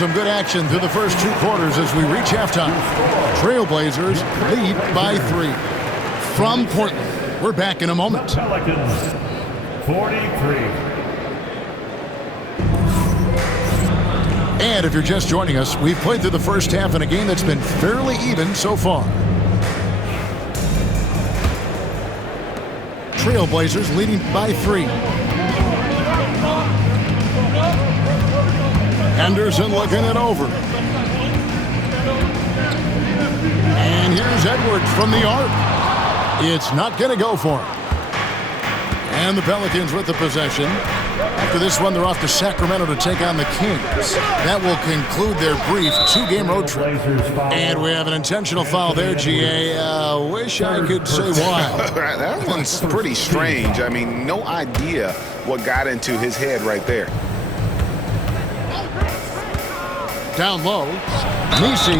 some good action through the first 2 quarters as we reach halftime. TrailBlazers lead by 3. From Portland, we're back in a moment. Pelicans, 43. And if you're just joining us, we've played through the first half in a game that's been fairly even so far. TrailBlazers leading by 3. Henderson looking it over. And here's Edwards from the arc. It's not going to go for him. And the Pelicans with the possession. After this one, they're off to Sacramento to take on the Kings. That will conclude their brief 2-game road trip. And we have an intentional foul there, GA. Wish I could say why. That one's pretty strange. I mean, no idea what got into his head right there. Down low, Nisi.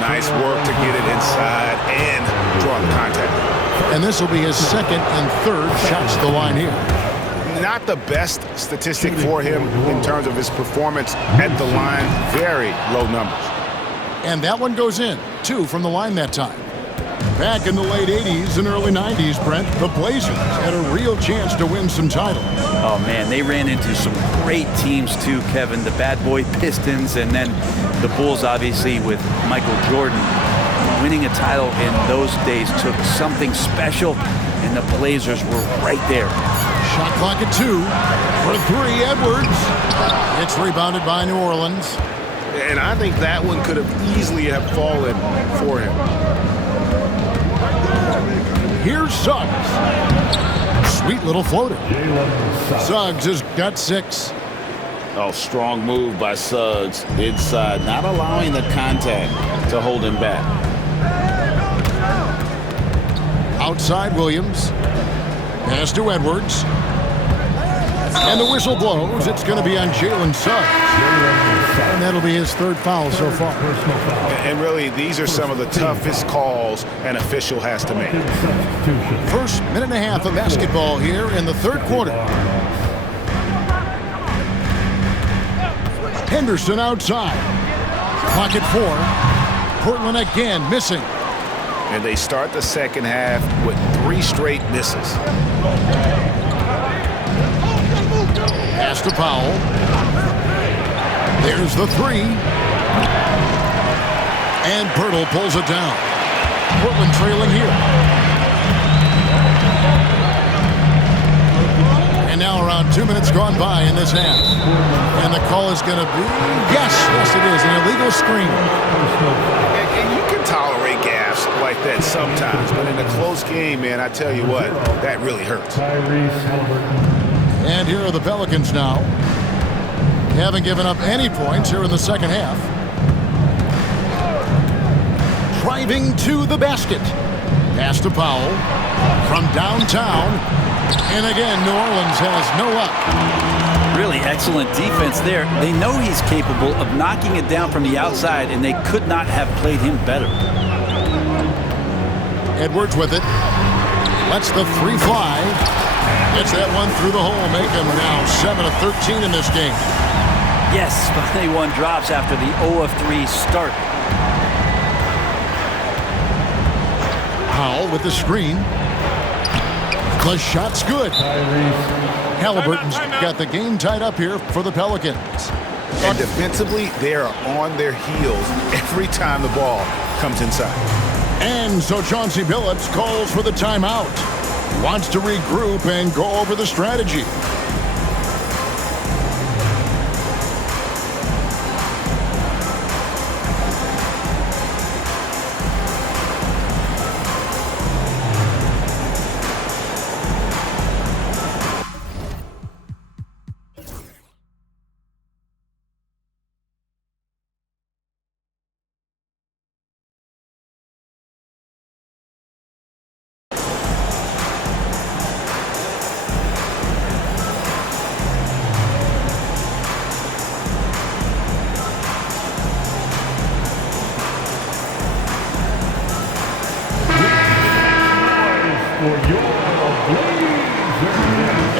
Nice work to get it inside and draw the contact. And this will be his 2nd and 3rd shots to the line here. Not the best statistic for him in terms of his performance at the line. Very low numbers. And that one goes in. 2 from the line that time. Back in the late 80s and early 90s, Brent, the Blazers had a real chance to win some titles. Oh, man, they ran into some great teams, too, Kevin. The bad boy Pistons and then the Bulls, obviously, with Michael Jordan. Winning a title in those days took something special, and the Blazers were right there. Shot clock at 2 for 3, Edwards. It's rebounded by New Orleans. And I think that one could have easily have fallen for him. Here's Suggs. Sweet little floater. Suggs has got 6. Oh, strong move by Suggs inside, not allowing the contact to hold him back. Outside Williams. Pass to Edwards. And the whistle blows. It's going to be on Jalen Suggs. And that'll be his 3rd foul so far. And really, these are some of the toughest calls an official has to make. First minute and a half of basketball here in the 3rd quarter. Henderson outside. Clock at 4. Portland again missing. And they start the second half with 3 straight misses. Pass to Powell. There's the 3. And Pirtle pulls it down. Portland trailing here. And now around 2 minutes gone by in this half. And the call is going to be, yes, it is, an illegal screen. And you can tolerate gaffes like that sometimes, but in a close game, man, I tell you what, that really hurts. And here are the Pelicans now. Haven't given up any points here in the second half. Driving to the basket. Pass to Powell from downtown. And again, New Orleans has no luck. Really excellent defense there. They know he's capable of knocking it down from the outside, and they could not have played him better. Edwards with it. Lets the 3 fly. Gets that one through the hole, make him now 7 of 13 in this game. Yes, finally one drops after the 0 of 3 start. Powell with the screen. The shot's good. Halliburton's got the game tied up here for the Pelicans. And defensively, they are on their heels every time the ball comes inside. And so Chauncey Billups calls for the timeout. Wants to regroup and go over the strategy.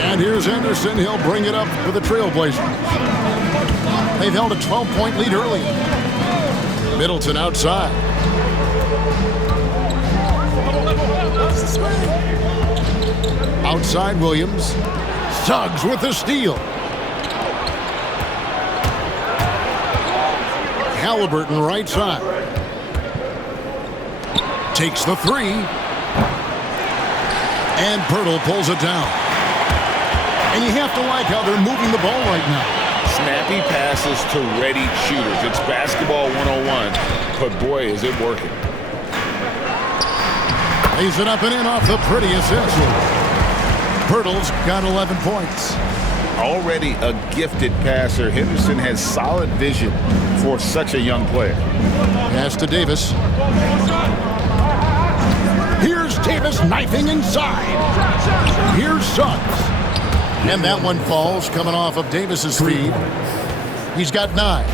And here's Henderson. He'll bring it up for the TrailBlazers. They've held a 12-point lead early. Middleton outside. Outside Williams. Suggs with the steal. Halliburton right side. Takes the three. And Pirtle pulls it down. And you have to like how they're moving the ball right now. Snappy passes to ready shooters. It's basketball 101, but boy, is it working. Lays it up and in off the pretty assist. Pirtle's got 11 points. Already a gifted passer, Henderson has solid vision for such a young player. Pass to Davis. Here's Davis knifing inside. Here's Suggs. And that one falls coming off of Davis's feed. He's got 9.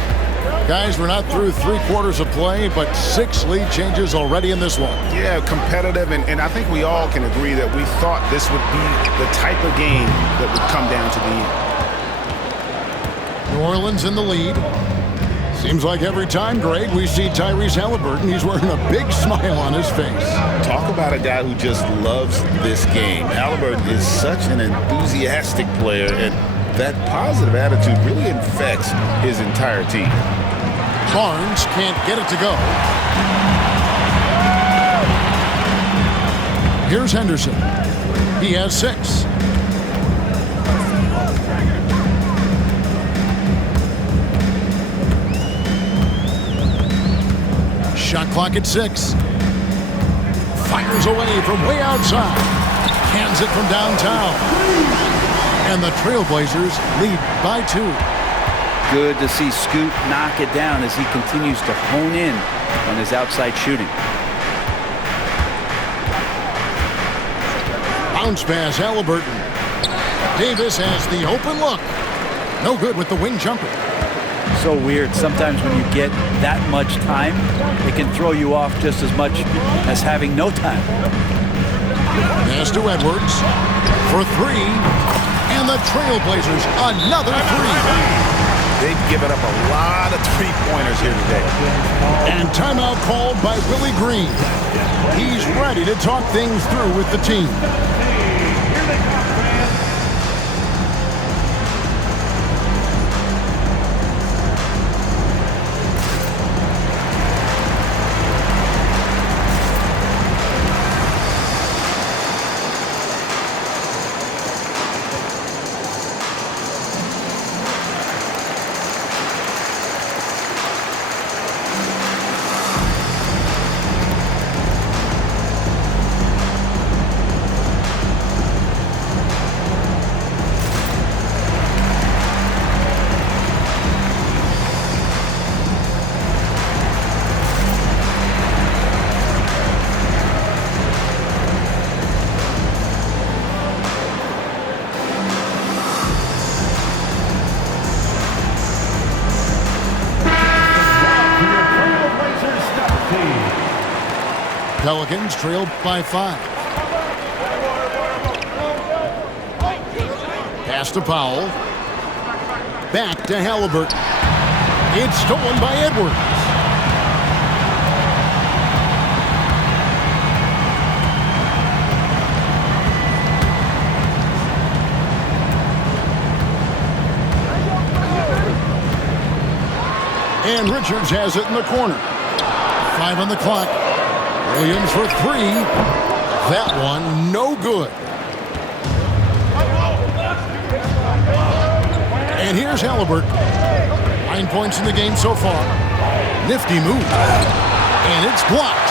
Guys, we're not through 3 quarters of play, but 6 lead changes already in this one. Yeah, competitive, and I think we all can agree that we thought this would be the type of game that would come down to the end. New Orleans in the lead. Seems like every time, Greg, we see Tyrese Halliburton, he's wearing a big smile on his face. Talk about a guy who just loves this game. Halliburton is such an enthusiastic player, and that positive attitude really infects his entire team. Barnes can't get it to go. Here's Henderson. He has 6. Shot clock at 6. Fires away from way outside. Cans it from downtown. And the TrailBlazers lead by 2. Good to see Scoot knock it down as he continues to hone in on his outside shooting. Bounce pass, Halliburton. Davis has the open look. No good with the wing jumper. So weird. Sometimes when you get that much time, it can throw you off just as much as having no time. Pass to Edwards for 3. And the TrailBlazers, another 3. They've given up a lot of 3-pointers here today. And timeout called by Willie Green. He's ready to talk things through with the team. Pelicans trailed by 5. Pass to Powell. Back to Halliburton. It's stolen by Edwards. And Richards has it in the corner. 5 on the clock. Williams for 3. That one no good. And here's Halliburton. 9 points in the game so far. Nifty move. And it's blocked.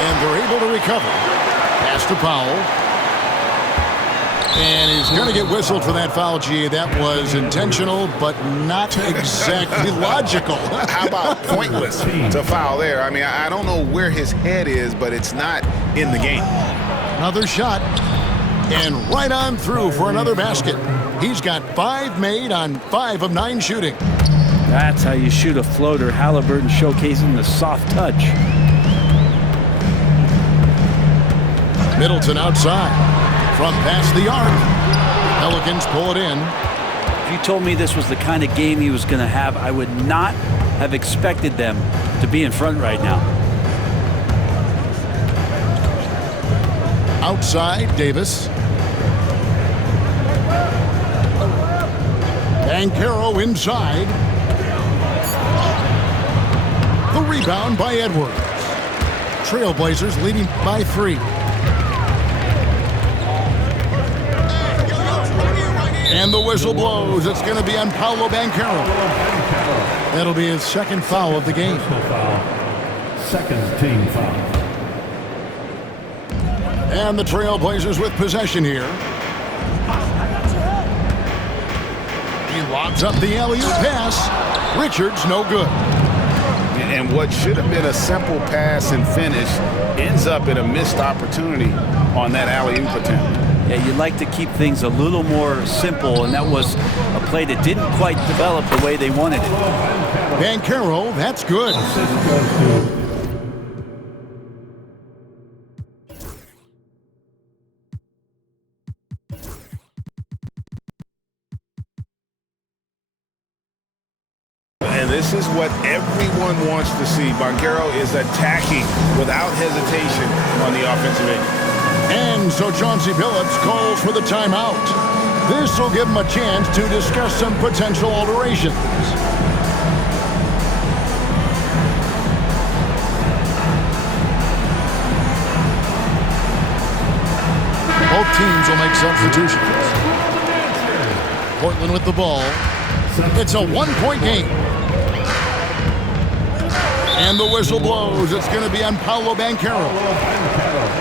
And they're able to recover. Pass to Powell. And he's going to get whistled for that foul, G. That was intentional, but not exactly logical. How about pointless to foul there? I mean, I don't know where his head is, but it's not in the game. Another shot. And right on through for another basket. He's got 5 made on 5 of 9 shooting. That's how you shoot a floater. Halliburton showcasing the soft touch. Middleton outside. From past the arc. Pelicans pull it in. If you told me this was the kind of game he was going to have, I would not have expected them to be in front right now. Outside, Davis. Banchero inside. The rebound by Edwards. TrailBlazers leading by 3. And the whistle blows. It's going to be on Paolo Banchero. That'll be his second foul of the game. Second team foul. And the TrailBlazers with possession here. He lobs up the alley-oop pass. Richards no good. And what should have been a simple pass and finish ends up in a missed opportunity on that alley-oop attempt. Yeah, you'd like to keep things a little more simple, and that was a play that didn't quite develop the way they wanted it. Banchero, that's good. And this is what everyone wants to see. Banchero is attacking without hesitation on the offensive end. And so Chauncey Billups calls for the timeout. This will give him a chance to discuss some potential alterations. Both teams will make substitutions. Portland with the ball. It's a one-point game. And the whistle blows. It's going to be on Paolo Banchero.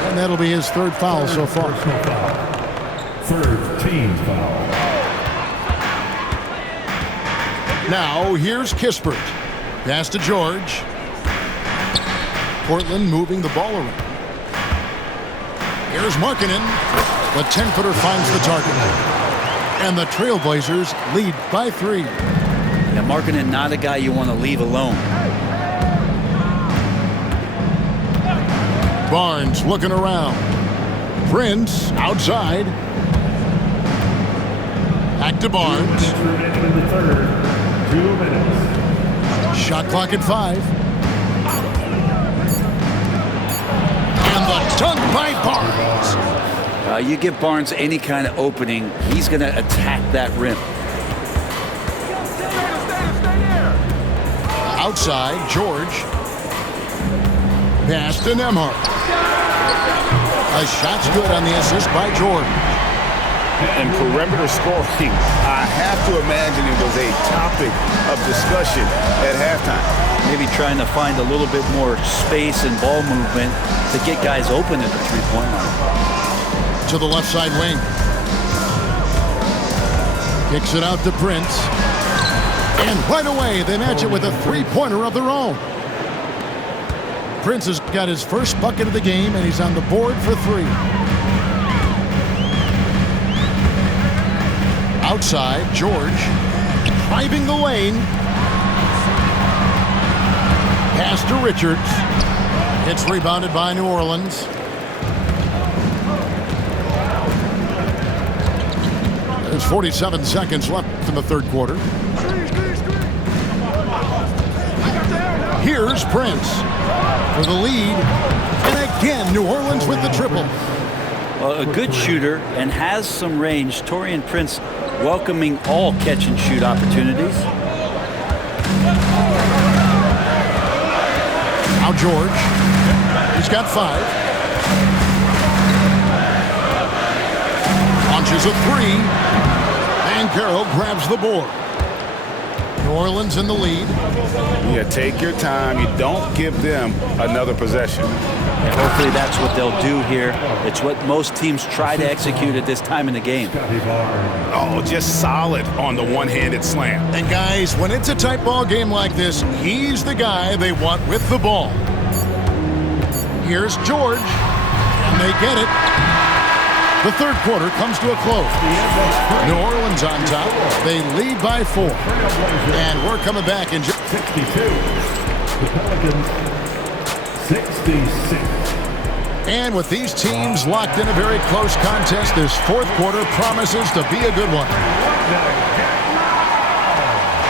And that'll be his third foul so far. Third team foul. Now, here's Kispert. Pass to George. Portland moving the ball around. Here's Markkanen. The 10-footer finds the target. And the TrailBlazers lead by 3. Yeah, Markkanen, not a guy you want to leave alone. Barnes looking around. Prince outside. Back to Barnes. In the third, 2 minutes. Shot clock at 5. And the dunk by Barnes. You give Barnes any kind of opening, he's going to attack that rim. Outside, George. Pass to Nembhard. A shot's good on the assist by George. And perimeter scoring, I have to imagine it was a topic of discussion at halftime. Maybe trying to find a little bit more space and ball movement to get guys open at the three-point line. To the left side wing. Kicks it out to Prince. And right away, they match it with a three-pointer of their own. Prince has got his first bucket of the game, and he's on the board for 3. Outside, George driving the lane. Pass to Richards. It's rebounded by New Orleans. There's 47 seconds left in the third quarter. Here's Prince for the lead. And again, New Orleans with the triple. A good shooter and has some range. Taurean Prince welcoming all catch-and-shoot opportunities. Now George. He's got 5. Launches a 3. Banchero grabs the board. New Orleans in the lead. Yeah, take your time. You don't give them another possession. And hopefully that's what they'll do here. It's what most teams try to execute at this time in the game. Oh, just solid on the one-handed slam. And guys, when it's a tight ball game like this, he's the guy they want with the ball. Here's George, and they get it. The third quarter comes to a close. New Orleans on top. They lead by 4. And we're coming back in 62. The Pelicans 66. And with these teams locked in a very close contest, this fourth quarter promises to be a good one.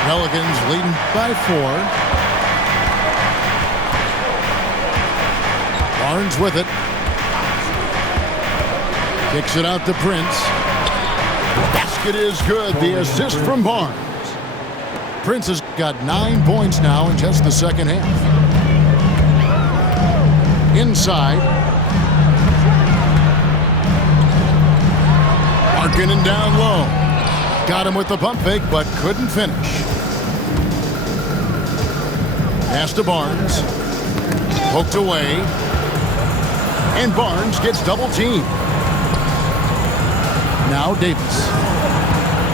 Pelicans leading by 4. Barnes with it. Kicks it out to Prince. Basket is good. The assist from Barnes. Prince has got 9 points now in just the second half. Inside. Markkanen down low. Got him with the pump fake, but couldn't finish. Pass to Barnes. Poked away. And Barnes gets double teamed. Now Davis.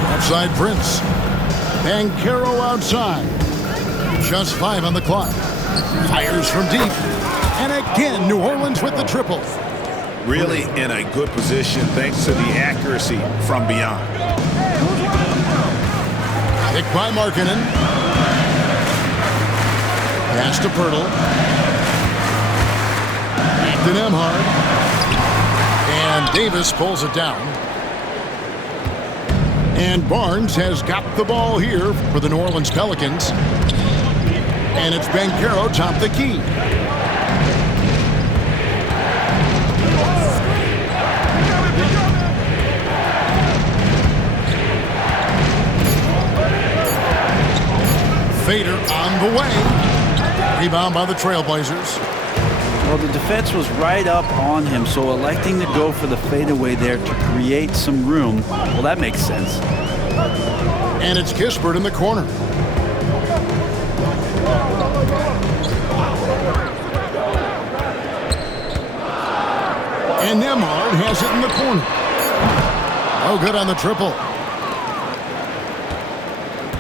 Outside Prince. Banchero outside. Just 5 on the clock. Fires from deep. And again, New Orleans with the triple. Really in a good position thanks to the accuracy from beyond. Picked by Markkanen. Pass to Pirtle. Back to Nembhard. And Davis pulls it down. And Barnes has got the ball here for the New Orleans Pelicans. And it's Banchero top the key. Fader on the way. Rebound by the TrailBlazers. Well, the defense was right up on him, so electing to go for the fadeaway there to create some room, well, that makes sense. And it's Kispert in the corner. And Nembhard has it in the corner. Oh, good on the triple.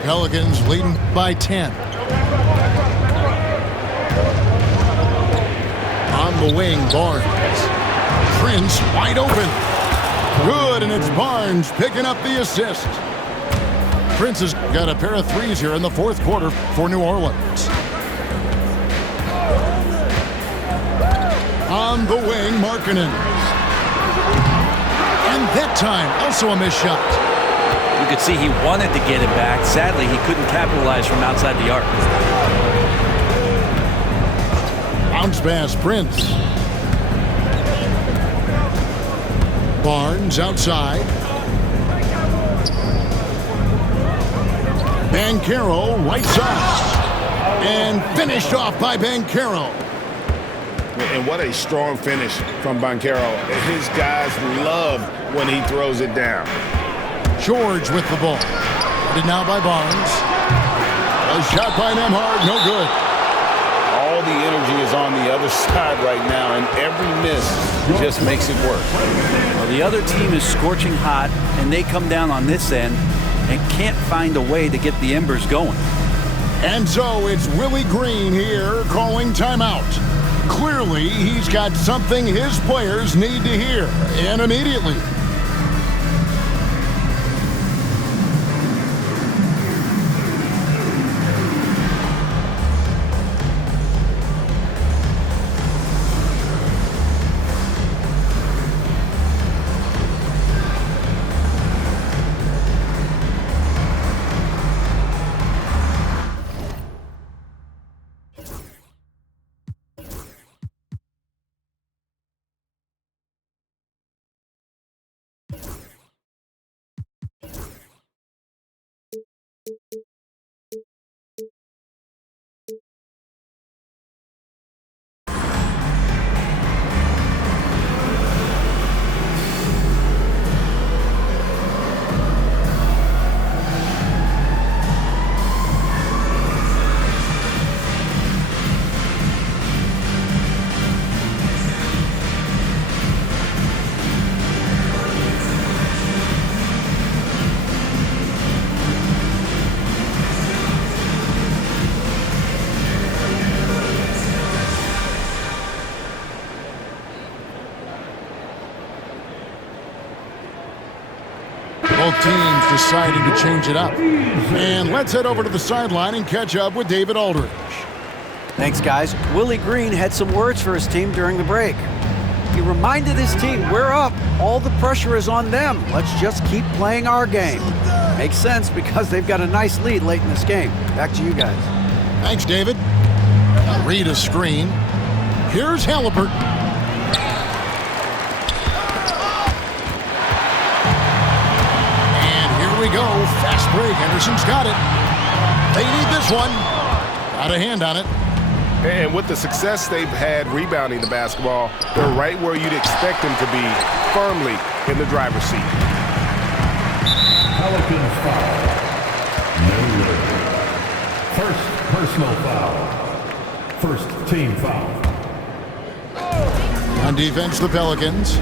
Pelicans leading by 10. On the wing, Barnes. Prince wide open. Good, and it's Barnes picking up the assist. Prince has got a pair of threes here in the fourth quarter for New Orleans. On the wing, Markkanen. And that time, also a missed shot. You could see he wanted to get it back. Sadly, he couldn't capitalize from outside the arc. Bounce pass, Prince. Barnes outside. Banchero right side. And finished off by Banchero. And what a strong finish from Banchero. His guys love when he throws it down. George with the ball. Guarded now by Barnes. A shot by Nembhard, no good. All the energy is on the other side right now, and every miss just makes it work. Well, the other team is scorching hot, and they come down on this end and can't find a way to get the embers going. And so it's Willie Green here calling timeout. Clearly, he's got something his players need to hear, and immediately. Both teams deciding to change it up. And let's head over to the sideline and catch up with David Aldridge. Thanks, guys. Willie Green had some words for his team during the break. He reminded his team, we're up. All the pressure is on them. Let's just keep playing our game. Makes sense because they've got a nice lead late in this game. Back to you guys. Thanks, David. A read a screen. Here's Halliburton. And here we go. Fast break. Henderson's got it. They need this one. Got a hand on it. And with the success they've had rebounding the basketball, they're right where you'd expect them to be, firmly in the driver's seat. Pelicans foul. No good. First personal foul. First team foul. On defense, the Pelicans.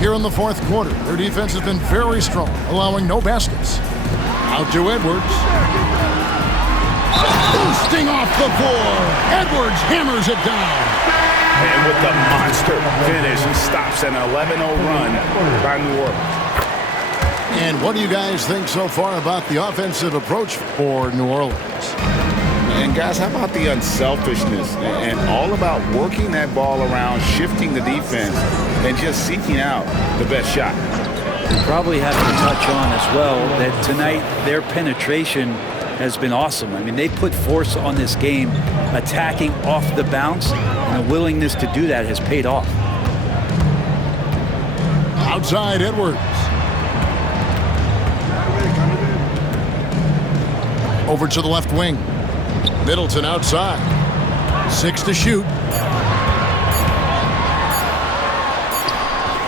Here in the fourth quarter, their defense has been very strong, allowing no baskets. Out to Edwards. Boosting off the floor. Edwards hammers it down. And with the monster finish, he stops an 11-0 run by New Orleans. And what do you guys think so far about the offensive approach for New Orleans? And guys, how about the unselfishness and all about working that ball around, shifting the defense, and just seeking out the best shot? We probably have to touch on as well that tonight their penetration has been awesome. I mean, they put force on this game, attacking off the bounce, and the willingness to do that has paid off. Outside Edwards. Over to the left wing. Middleton outside. 6 to shoot.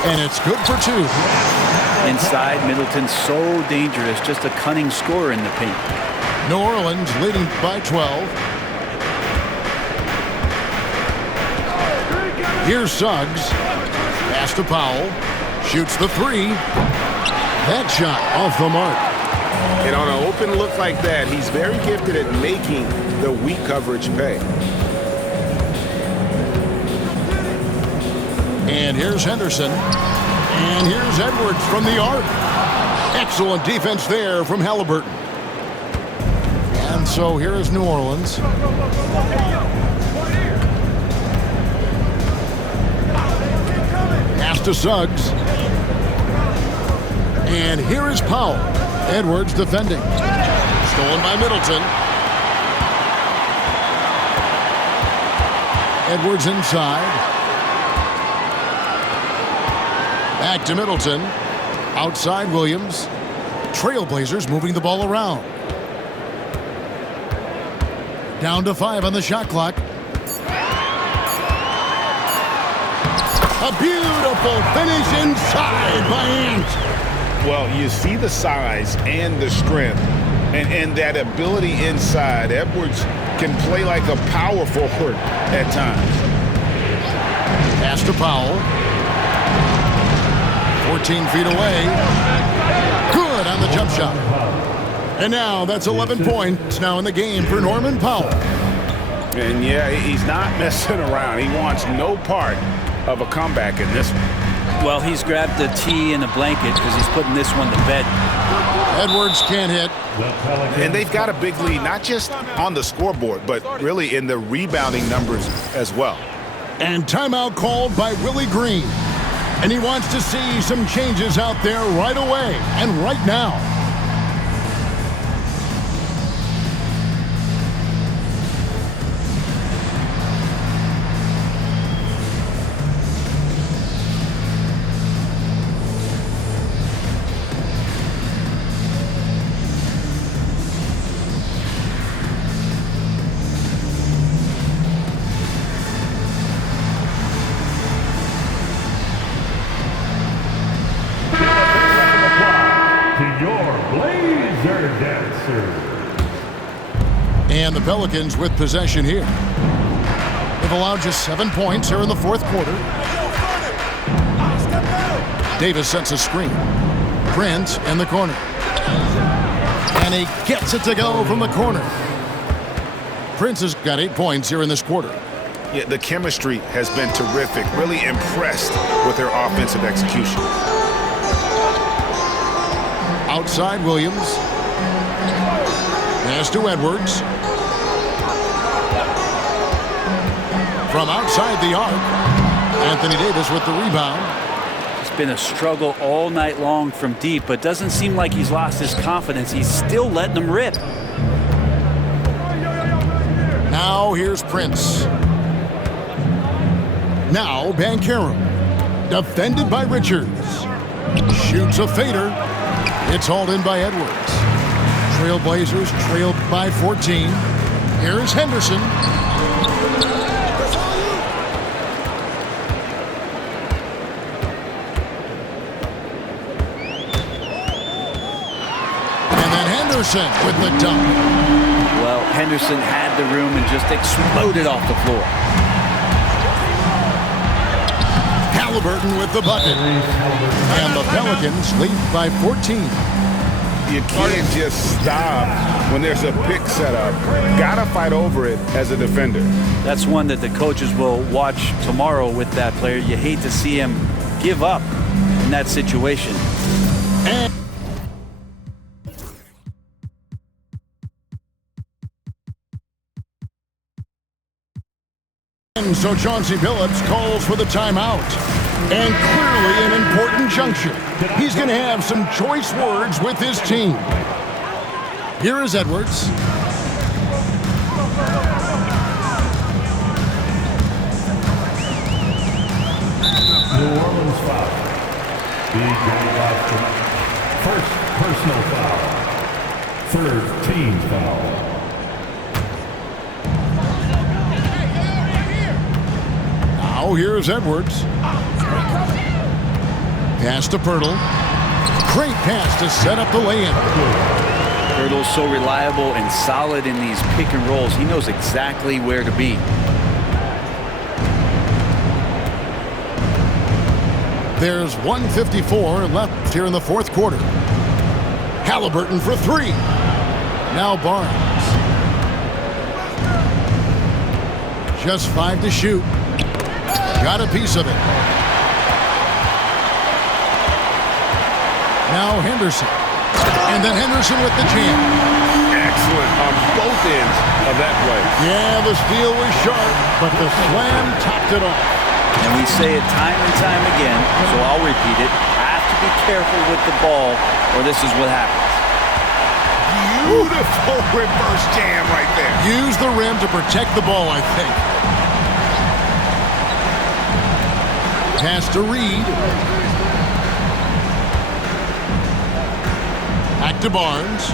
And it's good for 2. Inside, Middleton's so dangerous, just a cunning scorer in the paint. New Orleans leading by 12. Here's Suggs. Pass to Powell. Shoots the 3. That shot off the mark. And on an open look like that, he's very gifted at making the weak coverage pay. And here's Henderson. And here's Edwards from the arc. Excellent defense there from Halliburton. And so here is New Orleans. Pass to Suggs. And here is Powell. Edwards defending. Stolen by Middleton. Edwards inside. Back to Middleton. Outside Williams. TrailBlazers moving the ball around. Down to 5 on the shot clock. A beautiful finish inside by Ant. Well, you see the size and the strength and that ability inside. Edwards can play like a power forward at times. Pass to Powell. 14 feet away. Good on the jump shot. And now that's 11 points now in the game for Norman Powell. And yeah, he's not messing around. He wants no part of a comeback in this one. Well, he's grabbed the tee and a blanket because he's putting this one to bed. Edwards can't hit. And they've got a big lead, not just on the scoreboard, but really in the rebounding numbers as well. And timeout called by Willie Green. And he wants to see some changes out there right away and right now. And the Pelicans with possession here. They've allowed just 7 points here in the fourth quarter. Davis sets a screen. Prince in the corner. And he gets it to go from the corner. Prince has got 8 points here in this quarter. Yeah, the chemistry has been terrific. Really impressed with their offensive execution. Outside Williams. Pass to Edwards. From outside the arc, Anthony Davis with the rebound. Just been a struggle all night long from deep, but doesn't seem like he's lost his confidence. He's still letting them rip. Now here's Prince. Now Banchero. Defended by Richards. Shoots a fader. It's hauled in by Edwards. TrailBlazers trailed by 14. Here's Henderson. And then Henderson with the dunk. Well, Henderson had the room and just exploded off the floor. Halliburton with the bucket. And the Pelicans lead by 14. You can't just stop when there's a pick set up. Gotta fight over it as a defender. That's one that the coaches will watch tomorrow with that player. You hate to see him give up in that situation. And so Chauncey Billups calls for the timeout. And clearly an important juncture. He's going to have some choice words with his team. Here is Edwards. New Orleans foul. First personal foul. Third team foul. Now here's Edwards. Pass to Pirtle. Great pass to set up the lay-in. Pirtle's so reliable and solid in these pick and rolls. He knows exactly where to be. There's 1:54 left here in the fourth quarter. Halliburton for three. Now Barnes. Just 5 to shoot. Got a piece of it. Now Henderson. And then Henderson with the jam. Excellent on both ends of that play. Yeah, the steal was sharp, but the slam topped it off. And we say it time and time again, so I'll repeat it. Have to be careful with the ball, or this is what happens. Beautiful reverse jam right there. Use the rim to protect the ball, I think. Pass to Reed. Back to Barnes.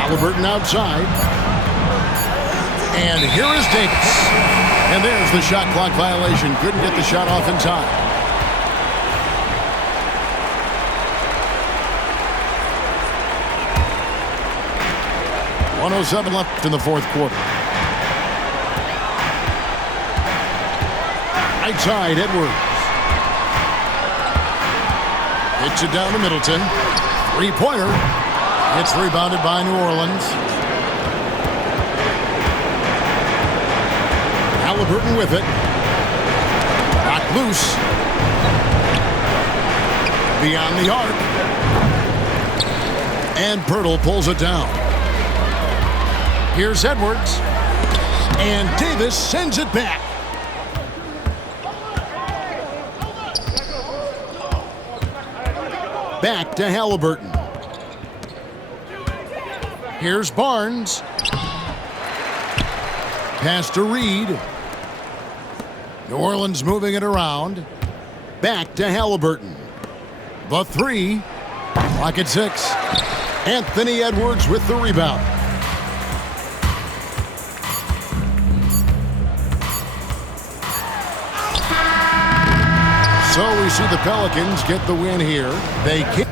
Halliburton outside. And here is Davis. And there's the shot clock violation. Couldn't get the shot off in time. .107 left in the fourth quarter. Right side, Edwards. Hits it down to Middleton. Three-pointer. It's rebounded by New Orleans. Halliburton with it. Knocked loose. Beyond the arc. And Pirtle pulls it down. Here's Edwards. And Davis sends it back. Back to Halliburton. Here's Barnes. Pass to Reed. New Orleans moving it around. Back to Halliburton. The three. Clock at 6. Anthony Edwards with the rebound. So we see the Pelicans get the win here. They kick.